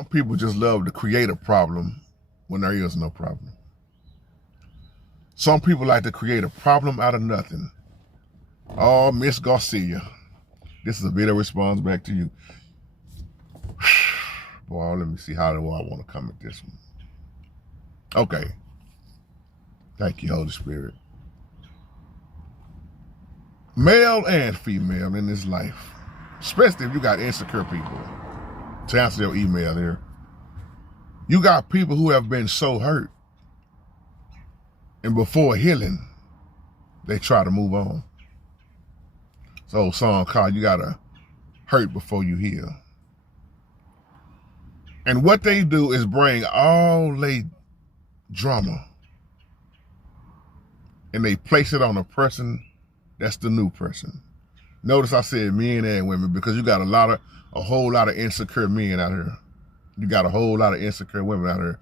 Some people just love to create a problem when there is no problem. Some people like to create a problem out of nothing. Oh, Miss Garcia, this is a video response back to you. Boy, let me see how do I want to come at this one. Okay. Thank you, Holy Spirit. Male and female in this life, especially if you got insecure people, to answer your email here, you got people who have been so hurt, and before healing, they try to move on. It's an old song called "You Gotta Hurt Before You Heal." And what they do is bring all their drama and they place it on a person that's the new person. Notice I said men and women because you got a whole lot of insecure men out here. You got a whole lot of insecure women out here.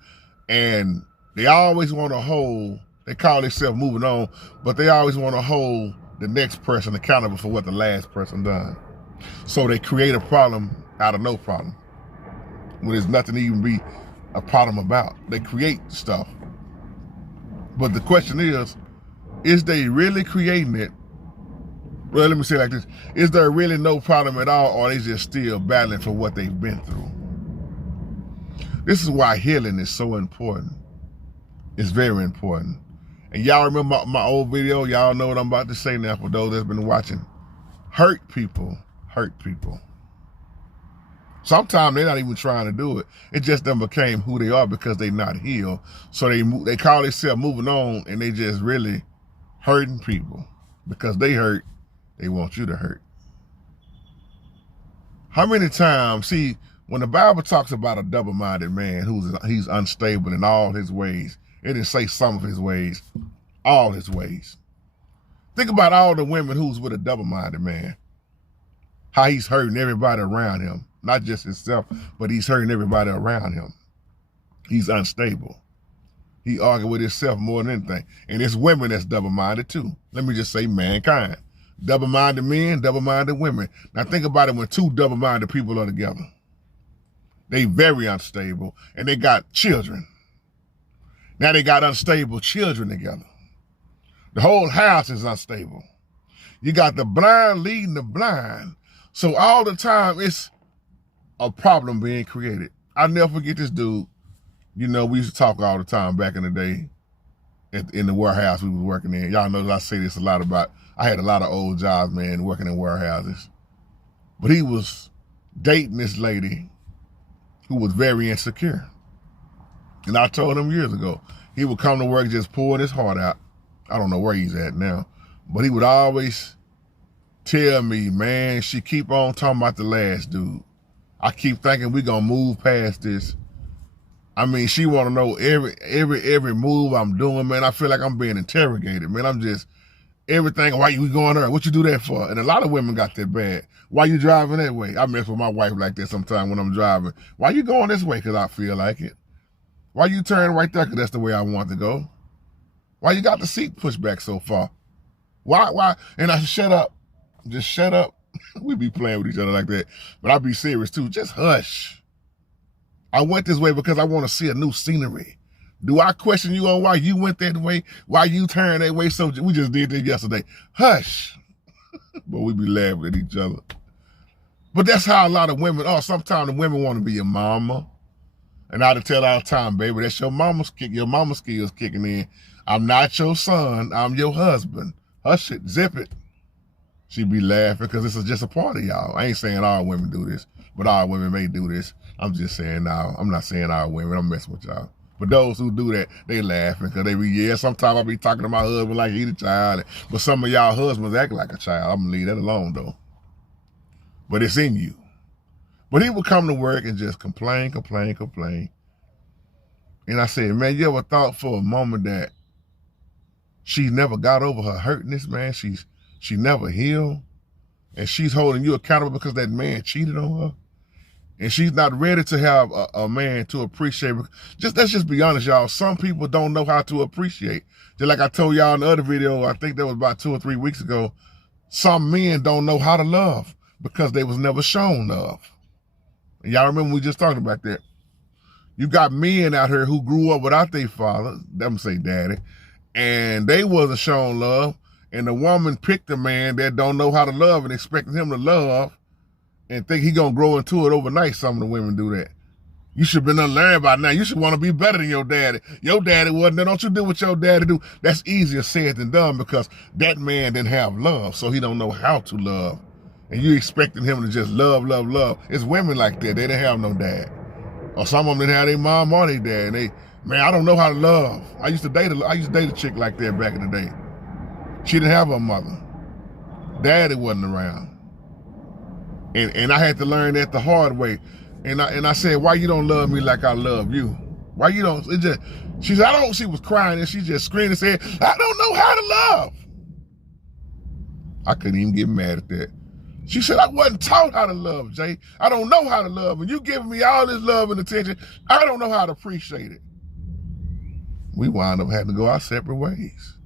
And they always want to hold, they call themselves moving on, but they always want to hold the next person accountable for what the last person done. So they create a problem out of no problem, when there's nothing to even be a problem about. They create stuff. But the question is they really creating it? Well, let me say it like this. Is there really no problem at all, or are they just still battling for what they've been through? This is why healing is so important. It's very important. And y'all remember my old video? Y'all know what I'm about to say now for those that's been watching. Hurt people hurt people. Sometimes they're not even trying to do it. It just done became who they are because they're not healed. So they call themselves moving on, and they just really hurting people. Because they hurt, they want you to hurt. How many times, see, when the Bible talks about a double-minded man he's unstable in all his ways, it didn't say some of his ways, all his ways. Think about all the women who's with a double-minded man. How he's hurting everybody around him. Not just himself, but he's hurting everybody around him. He's unstable. He argues with himself more than anything. And it's women that's double-minded too. Let me just say mankind. Double-minded men, double-minded women. Now think about it when two double-minded people are together. They very unstable, and they got children. Now they got unstable children together. The whole house is unstable. You got the blind leading the blind. So all the time it's a problem being created. I'll never forget this dude. You know, we used to talk all the time back in the day in the warehouse we was working in. Y'all know that I say this a lot about, I had a lot of old jobs, man, working in warehouses. But he was dating this lady who was very insecure. And I told him years ago, he would come to work just pouring his heart out. I don't know where he's at now, but he would always tell me, man, she keep on talking about the last dude. I keep thinking we gonna move past this. I mean, she wanna know every move I'm doing, man. I feel like I'm being interrogated, man. I'm just, everything, why you going there? What you do that for? And a lot of women got that bad. Why you driving that way? I mess with my wife like that sometimes when I'm driving. Why you going this way? Cause I feel like it. Why you turn right there? Cause that's the way I want to go. Why you got the seat pushed back so far? Why? And I shut up. Just shut up. We be playing with each other like that. But I be serious too. Just hush. I went this way because I want to see a new scenery. Do I question you on why you went that way? Why you turned that way? So we just did that yesterday. Hush. But we be laughing at each other. But that's how a lot of women are. Sometimes the women want to be your mama. And I tell all the time, baby, that's your mama's skills kicking in. I'm not your son. I'm your husband. Hush it. Zip it. She be laughing because this is just a part of y'all. I ain't saying all women do this, but all women may do this. I'm just saying now. I'm not saying all women. I'm messing with y'all. But those who do that, they laughing because they be, yeah, sometimes I be talking to my husband like he's a child. But some of y'all husbands act like a child. I'm going to leave that alone, though. But it's in you. But he would come to work and just complain. And I said, man, you ever thought for a moment that she never got over her hurtness, man? She never healed, and she's holding you accountable because that man cheated on her, and she's not ready to have a man to appreciate. Let's just be honest, y'all. Some people don't know how to appreciate. Just like I told y'all in the other video, I think that was about 2 or 3 weeks ago, some men don't know how to love because they was never shown love. And y'all remember we just talked about that. You got men out here who grew up without their father, them say daddy, and they wasn't shown love, and the woman picked a man that don't know how to love and expecting him to love and think he gonna grow into it overnight. Some of the women do that. You should have been unlearned by now. You should want to be better than your daddy. Your daddy wasn't there. Don't you do what your daddy do. That's easier said than done because that man didn't have love, so he don't know how to love. And you expecting him to just love, love, love. It's women like that. They didn't have no dad. Or some of them didn't have their mom or their dad. And they, man, I don't know how to love. I used to date a chick like that back in the day. She didn't have a mother. Daddy wasn't around. And I had to learn that the hard way. And I said, why you don't love me like I love you? Why you don't? She said, she was crying and she just screamed and said, I don't know how to love. I couldn't even get mad at that. She said, I wasn't taught how to love, Jay. I don't know how to love. And you giving me all this love and attention, I don't know how to appreciate it. We wound up having to go our separate ways.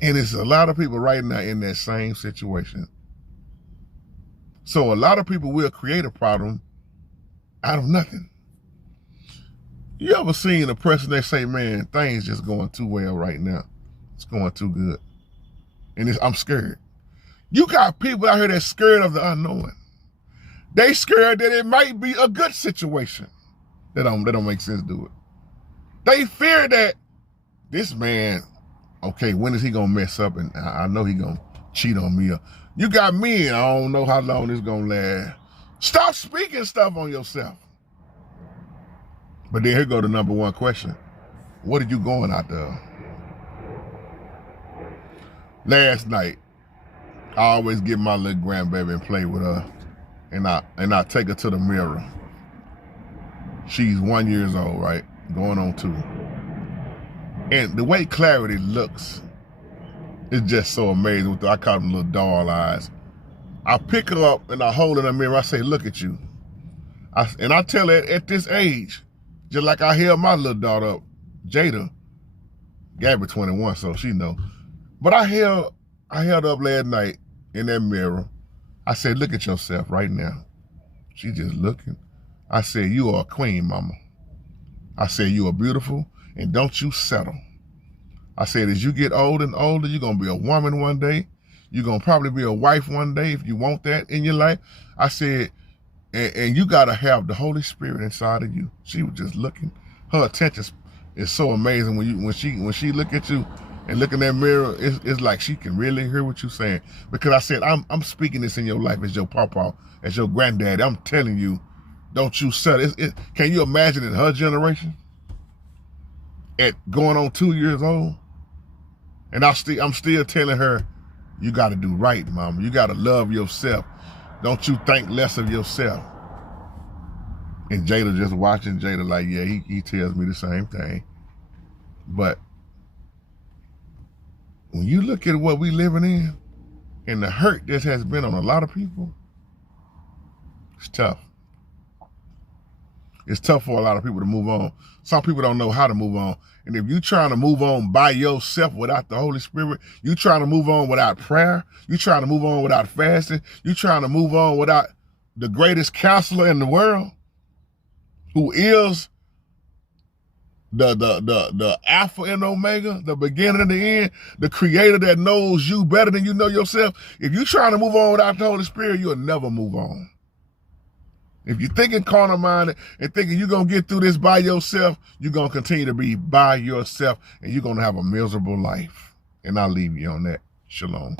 And it's a lot of people right now in that same situation. So a lot of people will create a problem out of nothing. You ever seen a person that say, man, things just going too well right now. It's going too good. And I'm scared. You got people out here that's scared of the unknown. They scared that it might be a good situation. That don't make sense, do it. They fear that this man, okay, when is he gonna mess up? And I know he gonna cheat on me. You got me, and I don't know how long this gonna last. Stop speaking stuff on yourself. But then here go the number one question. What are you going out there? Last night, I always get my little grandbaby and play with her, and I take her to the mirror. She's 1 year old, right? Going on 2. And the way Clarity looks, it's just so amazing. I call them little doll eyes. I pick her up and I hold her in the mirror. I say, look at you. And I tell her at this age, just like I held my little daughter up, Jada, Gabby 21, so she know. But I held her up last night in that mirror. I said, look at yourself right now. She just looking. I said, you are a queen, mama. I said, you are beautiful and don't you settle. I said, as you get older and older, you're going to be a woman one day. You're going to probably be a wife one day if you want that in your life. I said, and you got to have the Holy Spirit inside of you. She was just looking. Her attention is so amazing when she look at you and look in that mirror, it's like she can really hear what you're saying. Because I said, I'm speaking this in your life as your papa, as your granddaddy. I'm telling you, don't you settle. Can you imagine in her generation? At going on 2 years old? And I'm still telling her, you got to do right, mama. You got to love yourself. Don't you think less of yourself. And Jada just watching. Jada like, yeah, he tells me the same thing. But when you look at what we living in and the hurt that has been on a lot of people, it's tough. It's tough for a lot of people to move on. Some people don't know how to move on. And if you're trying to move on by yourself without the Holy Spirit, you're trying to move on without prayer, you're trying to move on without fasting, you're trying to move on without the greatest counselor in the world, who is the Alpha and Omega, the beginning and the end, the creator that knows you better than you know yourself. If you're trying to move on without the Holy Spirit, you'll never move on. If you're thinking carnal-minded and thinking you're going to get through this by yourself, you're going to continue to be by yourself and you're going to have a miserable life. And I'll leave you on that. Shalom.